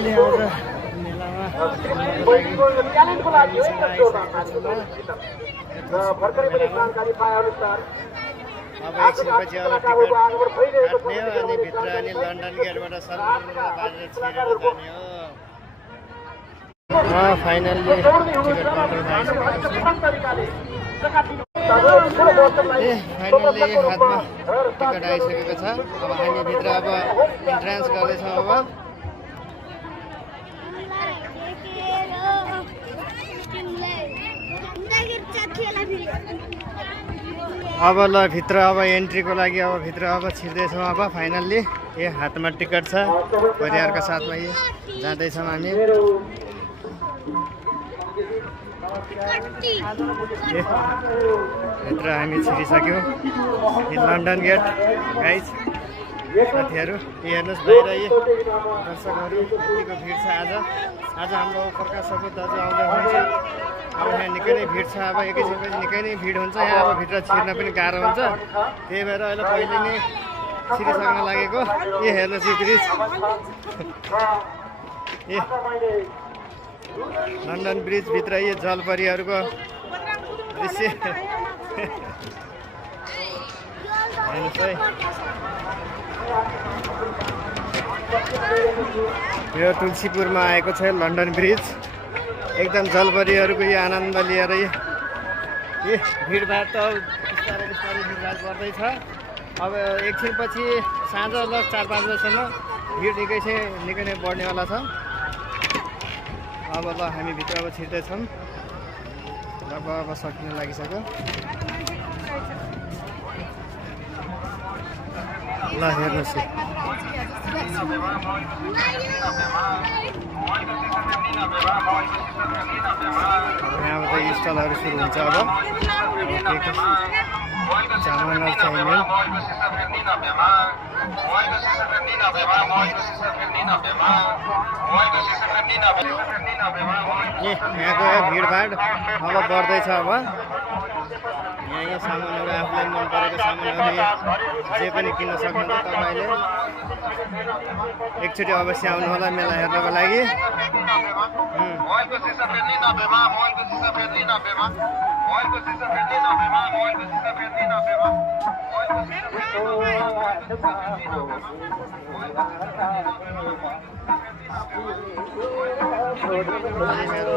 हामीले आज मेलामा अब एकछिनपछि अब टिकट काट्ने हो अनि भित्र अनि लन्डन गेटबाट सर्वप्रथम बाजेर छिरेर जाने हो। फाइनल्ली टिकट काउन्टर फाइनल्ली हातमा टिकट आइसकेको छ। अब हामी भित्र अब इन्ट्रान्स गर्दैछौँ। अब ल भित्र अब एन्ट्रीको लागि अब भित्र अब छिर्दैछौँ। अब फाइनल्ली हातमा टिकट छ, परिवारका साथमा जाँदैछौँ हामी। भित्र हामी छिरिसक्यौँ। लन्डन गेट गाइज साथीहरू हेर्नुहोस्, बाहिर दर्शकहरू कतिको भिड छ। आज हाम्रो प्रकाश सपुत दाजु आउँदै हुनुहुन्छ। अब यहाँ निकै नै भिड छ। अब एकैछिनपछि निकै नै भिड हुन्छ। यहाँ अब भित्र छिर्न पनि गाह्रो हुन्छ। त्यही भएर अहिले पहिले नै छिरिसक्न लागेको। हेर्नुहोस् यो ब्रिज, लन्डन ब्रिज भित्र जलपरीहरूको दृश्य हेर्नुहोस् है। यो तुलसीपुरमा आएको छ लन्डन ब्रिज। एकदम जलपरीहरूको यो आनन्द लिएर भिडभाड त बिस्तारै बिस्तारै भिडभाड बढ्दैछ। अब एकछिनपछि साँझ 4-5 बजीसम्म भिड निकै नै बढ्नेवाला छ। अब ल हामी भित्र अब छिर्दैछौँ। अब सकिन लागिसक्यो। ल हेर्नुहोस्, यहाँबाट स्टलहरू सुरु हुन्छ। अब सामानहरू चाहिने यहाँको भिडभाड अब बढ्दैछ। अब यहाँ सामानहरू आफूलाई मन परेको सामानहरू जे पनि किन्न सक्नुहुन्छ तपाईँले। एकचोटि अवश्य आउनु होला मेला हेर्नको लागि। मेरो